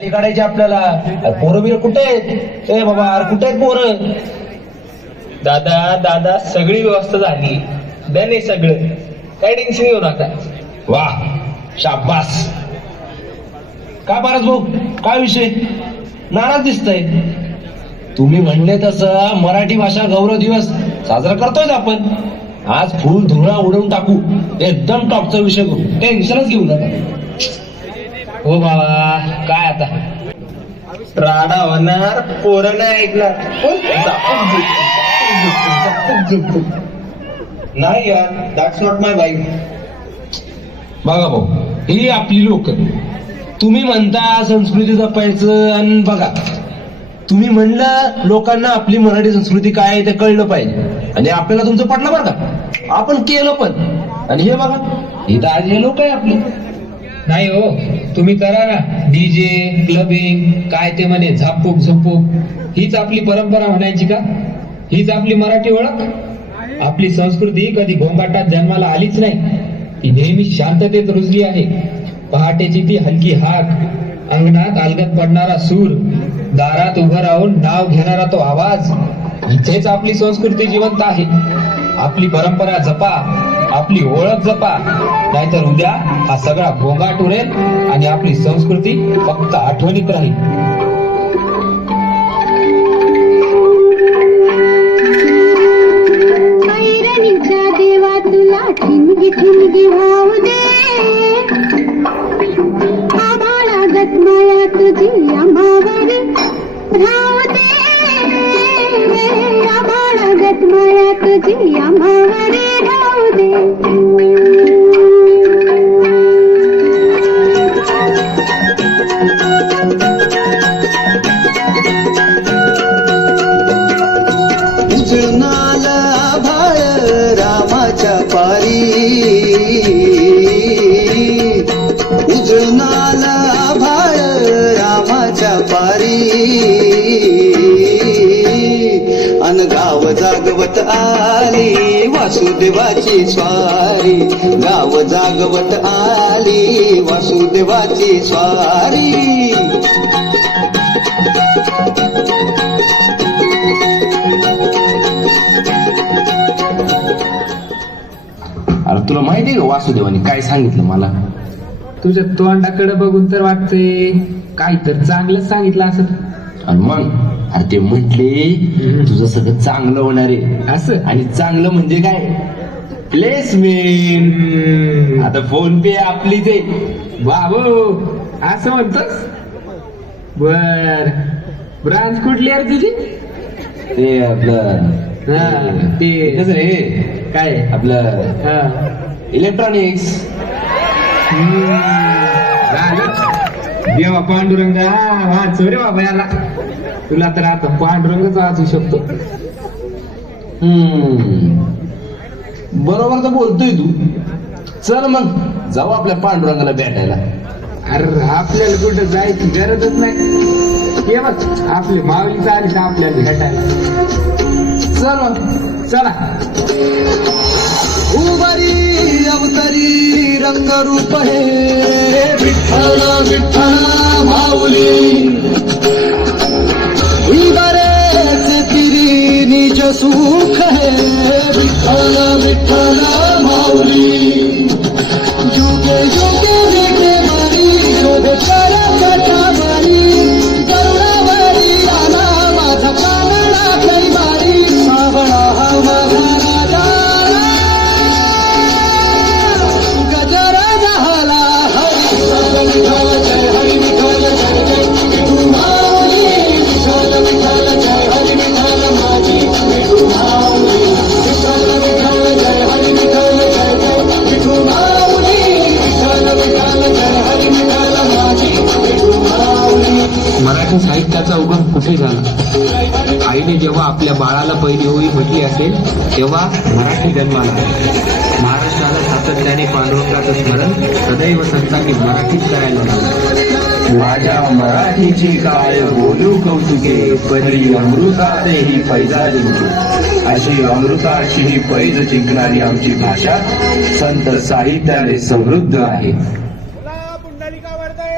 काढायचे आपल्याला. पोरं बिरं कुठे आहेत? ए बाबा अरे कुठे आहेत पोरं? दादा दादा सगळी व्यवस्था झाली, डन आहे सगळं, काय टेन्शन घेऊ नका. वा शाबास. काय बारस भाऊ, काय विषय? नाराज दिसतंय. तुम्ही म्हणले तसं मराठी भाषा गौरव दिवस साजरा करतोय आपण. आज फुल धुळा उडवून टाकू, एकदम टॉपचा विषय करू, टेन्शनच घेऊ नका. हो बाबा काय आता राडा होणार, पोरं नाही ऐकणार. नाही यार, दॅट्स नॉट माय वाईफ. बघा भाऊ, ही आपली लोक. तुम्ही म्हणता संस्कृती जपायचं, आणि बघा तुम्ही म्हणलं लोकांना आपली मराठी संस्कृती काय आहे ते कळलं पाहिजे, आणि आपल्याला तुमचं पटलं बरं का, आपण केलं पण. आणि हे बघा, ही तर आज हे लोक आहे आपली. नाही हो, तुम्ही करा ना डीजे क्लबिंग काय ते म्हणे, झापूक झुपूक. हीच आपली परंपरा म्हणायची का? हीच आपली मराठी ओळख? आपली संस्कृती कधी गोंगाटात जन्माला आलीच नाही. ती नेहमी शांततेत रुजली आहे. पहाटेची ती हलकी हाक, अंगणात अलगद पडणारा सूर, दारात उभं राहून नाव घेणारा तो आवाज, इथेच आपली संस्कृती जिवंत आहे. आपली परंपरा जपा, आपली ओळख जपा, नाहीतर उद्या हा सगळा गोंगाट उरेल आणि आपली संस्कृती फक्त आठवणीत राहील. ऐरणीच्या देवा तुला ठिणगी ठिणगी वाहू दे, आभाळा गतमाया तुझी अंबावरी राहू दे, आभाळा गतमाया तुझी अंबावरी राहू दे. उजळणाल आभाळ रामाच्या पारी, उजळणाल आभाळ रामाच्या पारी, अन गाव जागवत आली वासुदेवाची स्वारी, गाव जागवत आली वासुदेवाची स्वारी. अरे तुला माहिती आहे का वासुदेवानी काय सांगितलं मला? तुझ्या तोंडाकडे बघून तर वाटतंय काय तर चांगलंच सांगितलं असं. आणि मग अरे ते म्हटले तुझं सगळं चांगलं होणार आहे असं? आणि चांगलं म्हणजे काय? प्लेसमेंट. आता फोन पे आपलीच आहे. बाबू असं म्हणतोस? बर, ब्रांच कुठली आहे तुझी? ते आपलं ते कसं रे, काय आपलं इलेक्ट्रॉनिक्स. देवा पांडुरंगा वाचव रे बाबा याला. तुला तर आता पांडुरंगच वाचू शकतो. बरोबर तर बोलतोय तू. चल मग जाऊ आपल्या पांडुरंगाला भेटायला. अरे आपल्याला कुठं जायची गरजच नाही. हे बघ आपली माऊली चाली का आपल्याला भेटायला. चल मग चला. उभारी अवतारी रंगरूप हे विठ्ठल विठ्ठल माऊली, बरेच तिरी निज सुख हे विठ्ठल विठ्ठल माऊली. जुगे जुगे विखे मारी शोध कर कटावरी, करुणावरी आला माझा कानडा कैवारी, सावळा हा माझा राजा गजरा झाला. हरी विठ्ठल जय हरी विठ्ठल जय जय विठू माऊली, विठ्ठल विठ्ठल जय हरी विठ्ठल माझी विठू माऊली, विठ्ठल विठ्ठल जय हरी विठ्ठल जय जय विठू माऊली, विठ्ठल विठ्ठल जय हरी विठ्ठल माझी विठू माऊली. मराठी साहित्याचा उगम कुठे झाला? आईने जेव्हा आपल्या बाळाला पहिली ओळी म्हटली असेल तेव्हा मराठी जन्माला. महाराष्ट्राला सातत्याने पांडुरंगाचं स्मरण सदैव संतांनी मराठीत करायला लावलं. माझ्या मराठीची काय बोलू कौतुके, पदरी अमृतातेही पैजा जिंकू. अशी अमृताची ही पैज जिंकणारी आमची भाषा संत साहित्याने समृद्ध आहे. पुंडलिका वर्धे.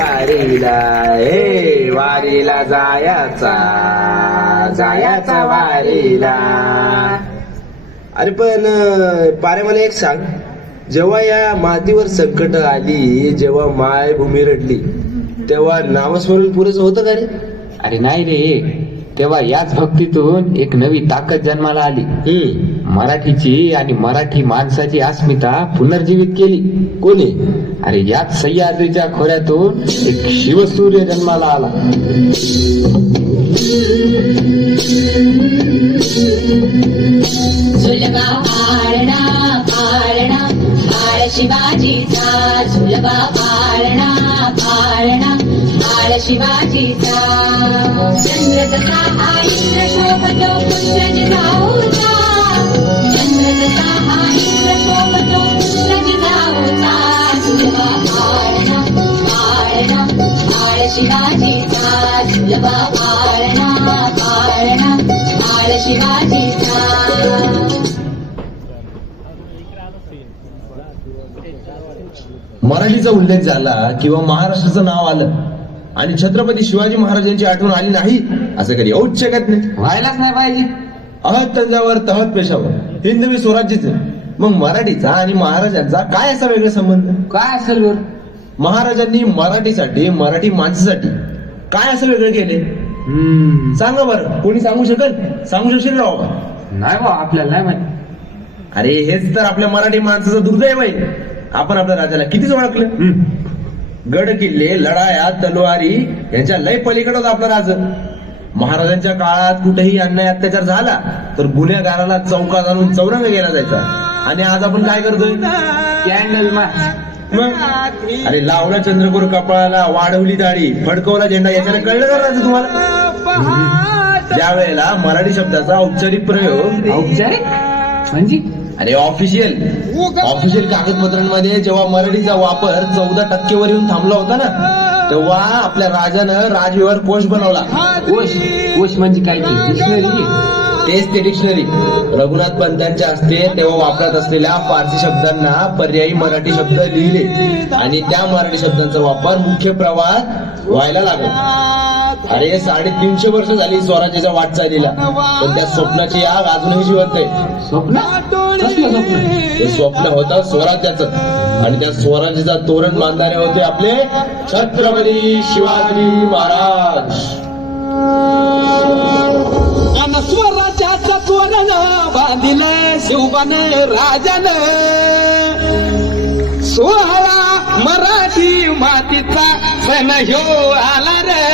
वारीला हे वारीला जायचा जायचा वारीला. अरे पण पारे मला एक सांग, जेव्हा या मातीवर संकट आली, जेव्हा मायभूमी रडली, तेव्हा नामस्मरण पुरेच होतं का रे? अरे नाही रे, तेव्हा याच भक्तीतून एक नवी ताकद जन्माला आली. मराठीची आणि मराठी माणसाची अस्मिता पुनर्जीवित केली. कोणी? अरे याच सह्याद्रीच्या खोऱ्यातून एक शिवसूर्य जन्माला आला. झुलबा पाळणा पाळणा बाळ शिवाजीचा, झुलबा पाळणा पाळणा बाळ शिवाजीचा. चंद्र जसा हा इंद्र शोभतो पुत्र जिजाऊचा, चंद्र जसा हा इंद्र शोभतो पुत्र जिजाऊचा. झुलबा पाळणा पाळणा बाळ शिवाजीचा, झुलबा पाळणा पाळणा बाळ शिवाजीचा. मराठीचा उल्लेख झाला किंवा महाराष्ट्राचं नाव आलं आणि छत्रपती शिवाजी महाराजांची आठवण आली नाही असं कधी होऊच शकत नाही. व्हायलाच नाही पाहिजे. अहत तंजावर तहत पेशावर हिंदवी स्वराज्याचं. मग मराठीचा आणि महाराजांचा काय असा वेगळा संबंध? काय असेल बर? महाराजांनी मराठीसाठी मराठी माणसासाठी काय असं वेगळं केले? सांगा बरं, कोणी सांगू शकल? सांगू शकशील राव का? नाही बा, आपल्याला नाही माहिती. अरे हेच तर आपल्या मराठी माणसाचं दुर्दैव आहे. आपण आपल्या राजाला कितीच ओळखलं. गड किल्ले लढाया तलवारी यांच्या लय पलीकडे होता आपला राज. महाराजांच्या काळात कुठेही अन्याय अत्याचार झाला तर गुन्हेगाराला चौकात आणून चौरंग गेला जायचा. आणि आज आपण काय करतोय? कॅन्डल मार्च. मग अरे लावला चंद्रपूर कपाळाला, वाढवली दाढी, फडकवला झेंडा, याच्याने कळलं का राज तुम्हाला? ज्या वेळेला मराठी शब्दाचा औपचारिक प्रयोग, औपचारिक म्हणजे अरे ऑफिशियल कागदपत्रांमध्ये जेव्हा मराठीचा वापर 14% वर येऊन थांबला होता ना, तेव्हा आपल्या राजानं राजव्यवहार कोश बनवला. कोश म्हणजे काय? डिक्शनरी. तेच ते डिक्शनरी. रघुनाथ पंतांच्या हस्ते तेव्हा वापरात असलेल्या फारसी शब्दांना पर्यायी मराठी शब्द लिहिले आणि त्या मराठी शब्दांचा वापर मुख्य प्रवाहात व्हायला लागला. अरे 350 वर्ष झाली स्वराज्याच्या वाटचालीला, पण त्या स्वप्नाची आग अजूनही जिवंत आहे. स्वप्न? कसलं स्वप्न? ते स्वप्न होतं स्वराज्याचं, आणि त्या स्वराज्याचा तोरण बांधणारे होते आपले छत्रपती शिवाजी महाराज. अन स्वराज्याचं तोरण बांधिले शिवबन राजानं. 16 मराठी मातीचा सण ह्यो आला रे.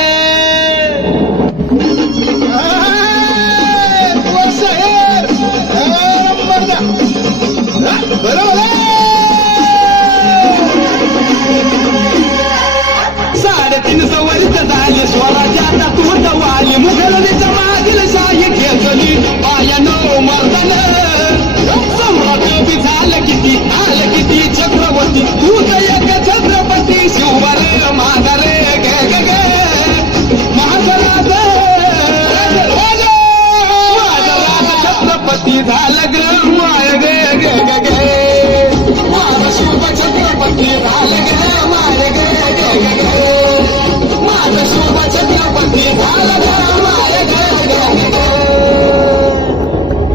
बरोबर. 350 वर्ष झाली स्वराज्याचा तूट वाली, मुघलांच्या मागील शाही खेचली पायानो मर्दन. सम्राट बी झालं किती, आलं किती छत्रपती, तूच एक छत्रपती शिववर माघारे गे गे गे. महाराज छत्रपती झालं ग माय गे गे गे गे. माझा शिव छत्रपती झालं ग माय गे गे गे गे. माझा शिव छत्रपती झालं ग माय गे गे गे.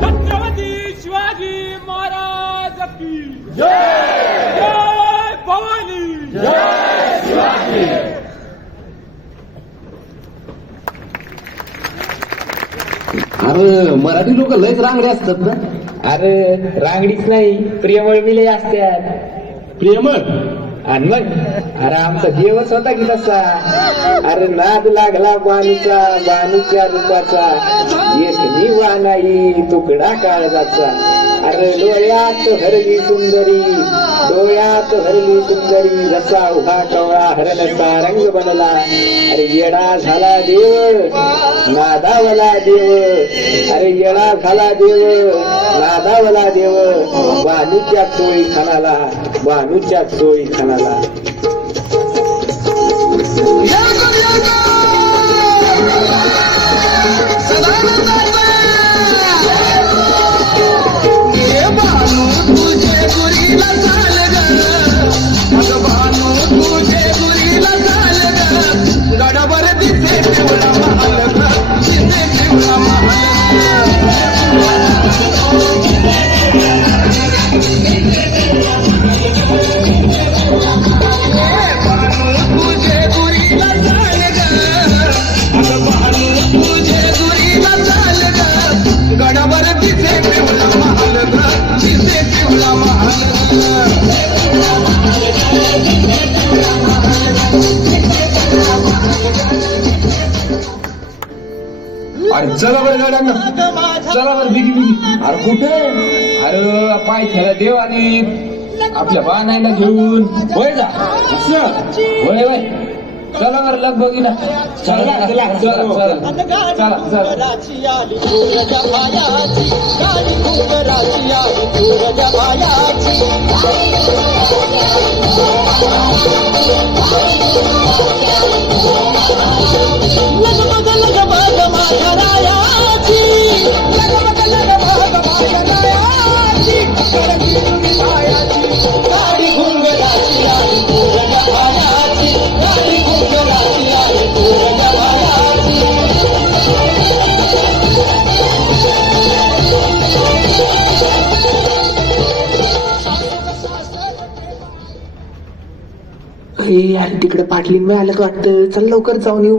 छत्रपती शिवाजी महाराज की जय. जय भवानी. जय शिवाजी. अरे मराठी लोक लयच रांगडे असतात ना. अरे रांगडीच नाही, प्रेमळ मिले असतात. प्रेमळ? आणि मग अरे आमचा देवच होता की तसा. अरे नाद लागला बाणूच्या रूपाचा, एक निवा नाही तुकडा काळजाचा. अरे डोळ्यात हरली सुंदरी, जसा उभा कवळा हरणचा रंग बनला. अरे येडा झाला देव, नादावला देव. अरे येडा झाला देव, नादावला देव. बाणूच्या चोळी खानाला. तुझे गुरीला चाल ग, बानू तुझे गुरीला चाल अरे चला बरं गाड्यांना, चला बरं बिगी बिगी. अरे कुठे? अरे पाय खेळा देव आणि आपल्या बाणायला घेऊन वय जा. वय वय चला बरं लग बघी ना. चला चला चला चला चला चला. अरे तिकडे पाटलीन आलं का वाटतं, चल लवकर जाऊन येऊ.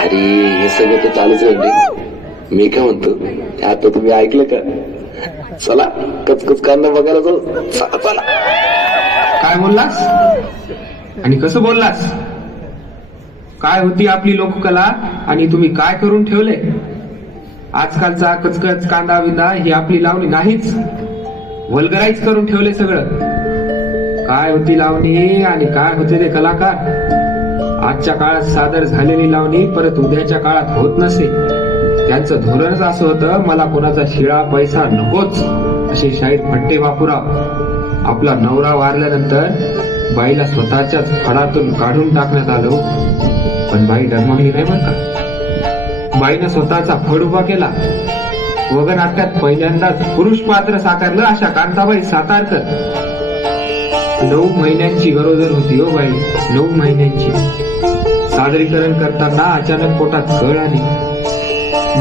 अरे हे सगळं तर चालूच राहिले. मी काय म्हणतो, आता तुम्ही ऐकलं का? चला कचकच कांदा बघायला जाऊ. चला चला. काय बोललास आणि कसं बोललास? काय होती आपली लोककला आणि तुम्ही काय करून ठेवले? आजकालचा कचकच कांदा विंदा ही आपली लावणी नाहीच, वल्गराईज करून ठेवले सगळं. काय होती लावणी आणि काय होते ते कलाकार? आजच्या काळात सादर झालेली लावणी परत उद्याच्या काळात होत नसे. त्यांचं धोरणच असं होतं, मला कोणाचा शिळा पैसा नकोच, असे शाहीर फट्टे बापूराव. आपला नवरा वारल्यानंतर बाईला स्वतःच्याच फडातून काढून टाकण्यात आलो, पण बाई डगमगली नाही बरं का. बाईनं स्वतःचा फड उभा केला. वगनाट्यात पहिल्यांदाच पुरुष पात्र साकारलं अशा कांताबाई सातारकर. 9 महिन्यांची गरोदर होती हो बाई, 9 महिन्यांची. सादरीकरण करताना अचानक पोटात कळ आली.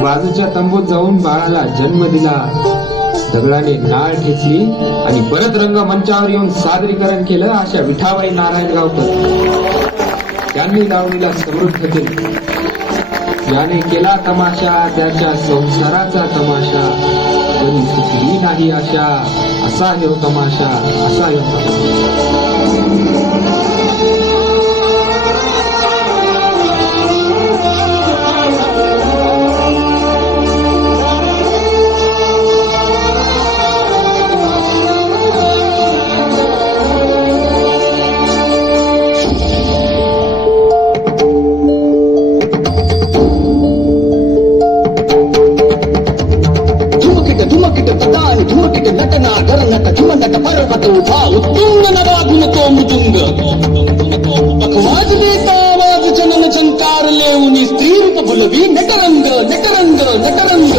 बाजूच्या तंबूत जाऊन बाळाला जन्म दिला. दगडाने नाळ ठेचली आणि परत रंगमंचावर येऊन सादरीकरण केलं अशा विठाबाई नारायण गावकर. त्यांनी लावणीला समृद्ध केले. याने केला तमाशा त्याच्या संसाराचा तमाशा, कधी सुटली नाही आशा, असा ह्यो तमाशा, असा ह्यो तमाशा. धुमकिट नटना गरनट धुमनट पर्वत उभा उत्तुंग नवागुण तो मृदुंग. वाजलेचा आवाज जनन झंकार लेऊनी स्त्री रूप भुलवी नटरंग नटरंग नटरंग.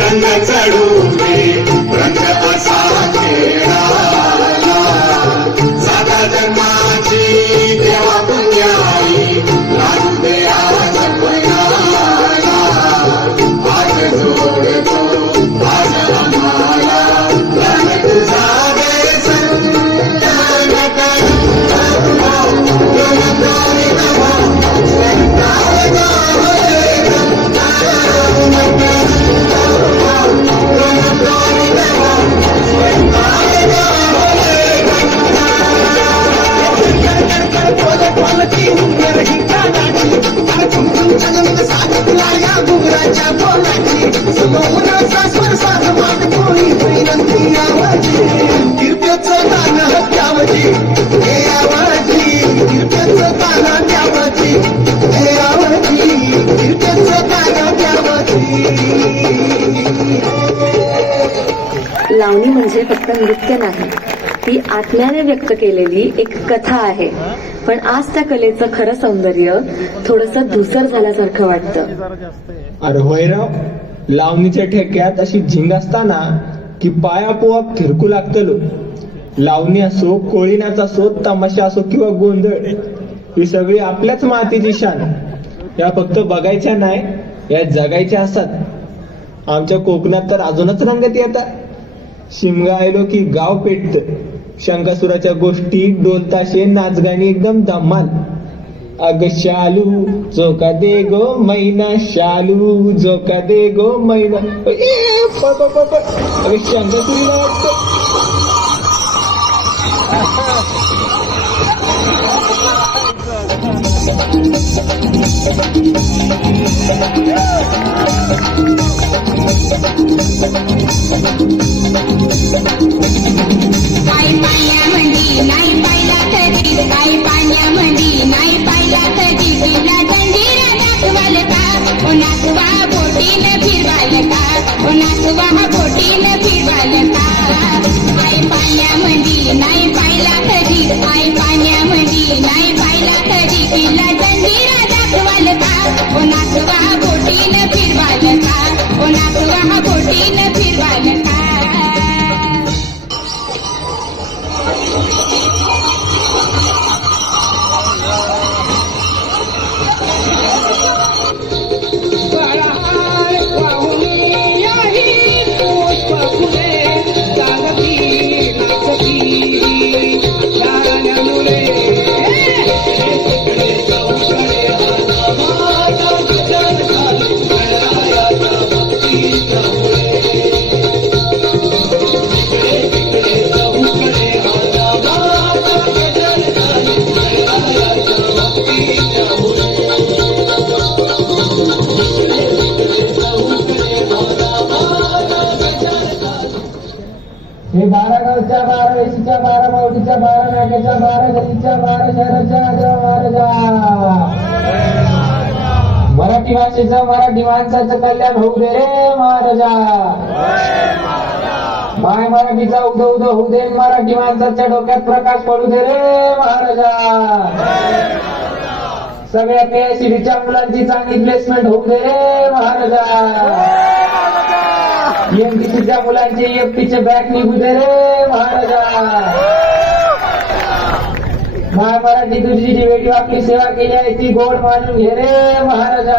रंग चढू दे रंग असा खेळाला साधा जन्माची देवा पुण्याई लागू दे आज पणाला. आज जोडतो आज आम्हाला रंग तुझा दे संतान लावणी म्हणजे फक्त नृत्य नाही, ती आत्म्याने व्यक्त केलेली एक कथा आहे. पण आज त्या कलेचं खरं सौंदर्य थोडंसं धुसर झाल्यासारखं वाटतं. अरे होयराव, लावणीच्या ठेक्यात अशी झिंग असताना की पाया पोआप थिरकू लागतलो. लावणी असो, कोळीनाच असो, तमाशा असो किंवा गोंधळ, ही सगळी आपल्याच मातीची शान. या फक्त बघायच्या नाही, या जगायच्या असतात. आमच्या कोकणात तर अजूनच रंगत येतात. शिमगा आयलो की गाव पेटत. शंकासुराच्या गोष्टी, डोल ताशे, नाचगाणी एकदम धम्माल. अग शालू जोका दे गो मैना शालू जोका दे गो मैना अग शंकरपुरीला वाटतं आई पाण्यामध्ये नाही पाहिला कधी आई पाण्यामध्ये नाही पाहिला कधी तिला जंजीर दाखवाल का ओ नाचवा बोटीनं फिरवाल का ओ नाचवा बोटीनं फिरवाल का आई पाण्यामध्ये नाही पाहिला कधी आई पाण्यामध्ये नाही पाहिला कधी तिला जंजीर दाखवाल का ओ नाचवा बोटीनं फिरवाल का ओ नाचवा बोटीनं फिरवाल का हे 12 गावच्या 12 वेशीच्या 12 मावटीच्या 12 नाक्याच्या 12 गलीच्या 12 शहराच्या महाराजा मराठी भाषेचं मराठी माणसाचं कल्याण होऊ दे रे महाराजा माय मराठीचा उदो उदो होऊ दे मराठी माणसाच्या डोक्यात प्रकाश पडू दे रे महाराजा सगळ्या PhDच्या मुलांची चांगली प्लेसमेंट होऊ दे रे महाराजा EMTCच्या मुलांचे EFTचे बॅग निघू दे रे महाराजा माय मराठी तुझी जी वेळी आपली सेवा केली आहे ती गोड मानून घे रे महाराजा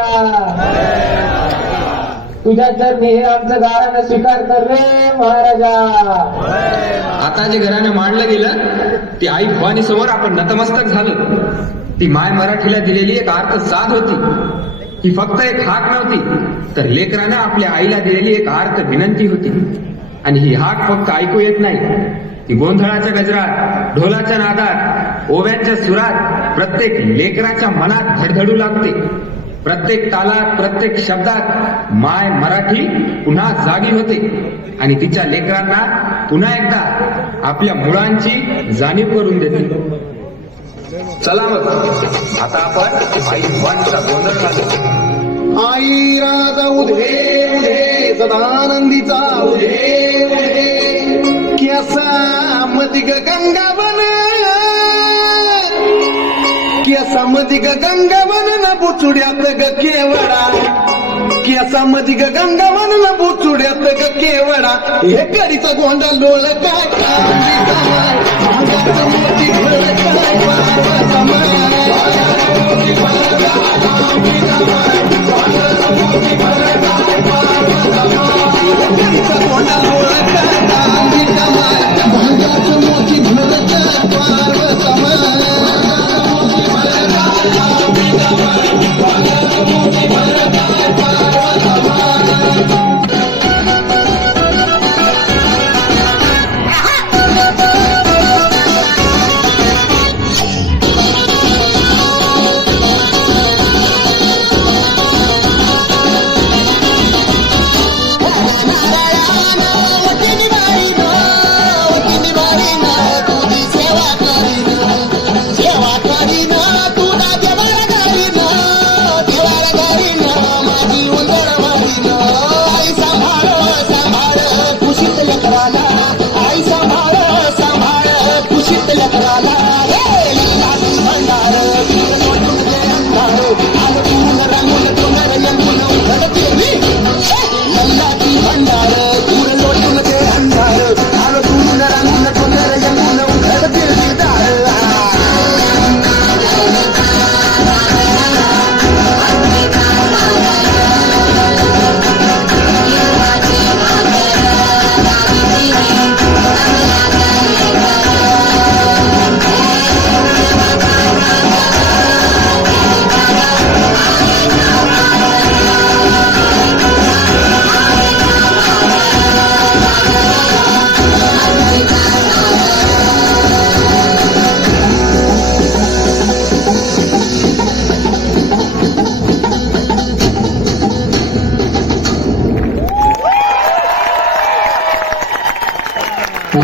तुझ्या चरणी हे आमचं गाणं स्वीकार कर रे महाराजा आता जे घरानं मांडलं गेलं ती आई भवानी समोर आपण नतमस्तक झालं ती माय मराठीला दिलेली एक अर्थ साध होती ही फक्त एक हाक नव्हती तर लेकरानं आपल्या आईला दिलेली एक आर्त विनंती होती आणि ही हाक फक्त ऐकू येत नाही ती गोंधळाच्या गजरात ढोलाच्या नादात ओव्यांच्या सुरात प्रत्येक लेकराच्या मनात धडधडू लागते प्रत्येक तालात प्रत्येक शब्दात माय मराठी पुन्हा जागी होते आणि तिच्या लेकरांना पुन्हा एकदा आपल्या मुळांची जाणीव करून देते चला मग आता आपण आई भवानीचा गोंधळ घालू आई राजा उधे उधे सदानंदीचा उधे उधे केसा मदिग गंगावन केसा मदिग गंगावन न बुचुड्यात ग केवडा केसा मदिग गंगावन न बुचुड्यात ग केवडा हे करीचा गोंधळ लोळ काय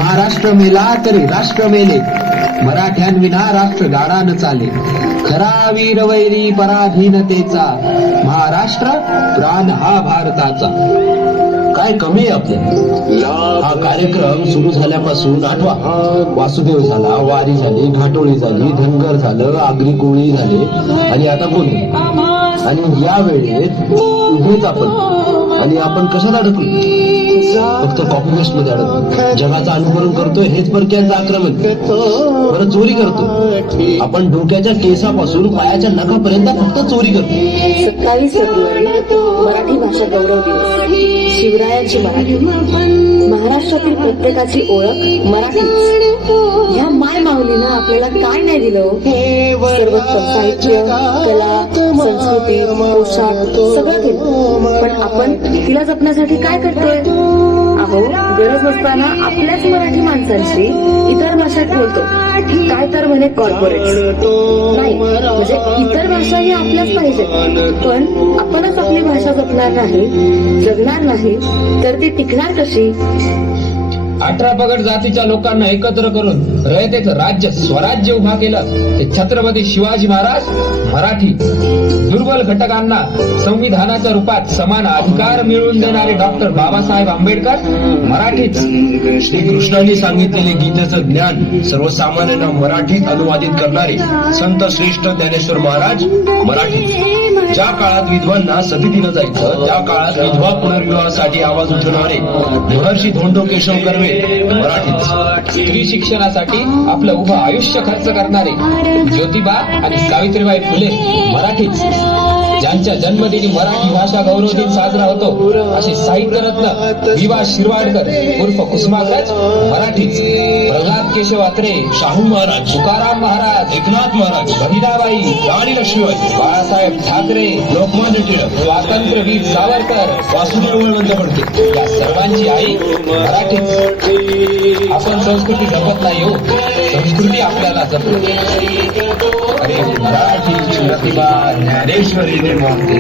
महाराष्ट्र मेला तरी राष्ट्र मेले, मराठ्यांविना राष्ट्र गाडा न चाले. खरा वीर वैरी पराधीनतेचा, महाराष्ट्र प्राण हा भारताचा. काय कमी आहे आपल्याला? हा कार्यक्रम सुरू झाल्यापासून आठवा. वासुदेव झाला, वारी झाली, घाटोळी झाली, धनगर झालं, आगरी कोळी झाले आणि आता गोंधळ. आणि या वेळेत उभेच आपण. आणि आपण कशात अडकलो? फक्त कॉपी पेस्ट मध्ये अडकलो. जगाचं अनुकरण करतोय हेच परक्यांचं आक्रमण. बरं चोरी करतो आपण. डोक्याच्या केसापासून पायाच्या नखापर्यंत फक्त चोरी करतो. 27 फेब्रुवारी मराठी भाषा गौरव दिवस. शिवरायांची मराठी. महाराष्ट्रातील प्रत्येकाची ओळख मराठीच. ह्या माय माऊलीनं आपल्याला काय नाही दिलं? सर्वोत्तम साहित्य, कला, संस्कृती, पोशाख सगळं केलं. पण आपण तिला जपण्यासाठी काय करतोय? अहो, गरज नसताना आपल्याच मराठी माणसांशी इतर भाषेत बोलतो. काय तर म्हणे कॉर्पोरेट. नाही म्हणजे इतर भाषाही आपल्याच पाहिजे. पण आपणच आपली भाषा जपणार नाही, जगणार नाही तर ती टिकणार कशी? 18 पगड जातीच्या लोकांना एकत्र करून रयतेचं राज्य स्वराज्य उभा केलं ते छत्रपती शिवाजी महाराज मराठी. दुर्बल घटकांना संविधानाच्या रूपात समान अधिकार मिळवून देणारे डॉक्टर बाबासाहेब आंबेडकर मराठीच. श्रीकृष्णांनी सांगितलेले गीतेचं ज्ञान सर्वसामान्यांना मराठीत अनुवादित करणारे संत श्रेष्ठ ज्ञानेश्वर महाराज मराठीच. ज्या काळात विधवांना सती दिलं जायचं त्या काळात विधवा पुनर्विवाहासाठी आवाज उठवणारे महर्षी धोंडो केशव कर्वे मराठीच. स्त्री शिक्षणासाठी आपलं उभं आयुष्य खर्च करणारे ज्योतिबा आणि सावित्रीबाई फुले मराठीच. ज्यांच्या जन्मदिनी मराठी भाषा गौरव दिन साजरा होतो असे साहित्यरत्न विवा शिरवाडकर उर्फ कुसुमाग्रज मराठीच. प्रल्हाद केशव अत्रे, शाहू महाराज, तुकाराम महाराज, एकनाथ महाराज, बहिणाबाई, राणी लक्ष्मीबाई, बाळासाहेब ठाकरे, लोकमान्य टिळक, स्वातंत्र्यवीर सावरकर, वासुदेव बळवंत फडके या सर्वांची आई मराठीच. आपण संस्कृती जपत नाही हो, संस्कृती आपल्याला जपतो. अरे मराठीची प्रतिभा ज्ञानेश्वरी निर्माते,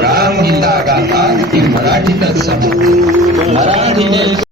रामगीता गाथा ती मराठीतच मराठीने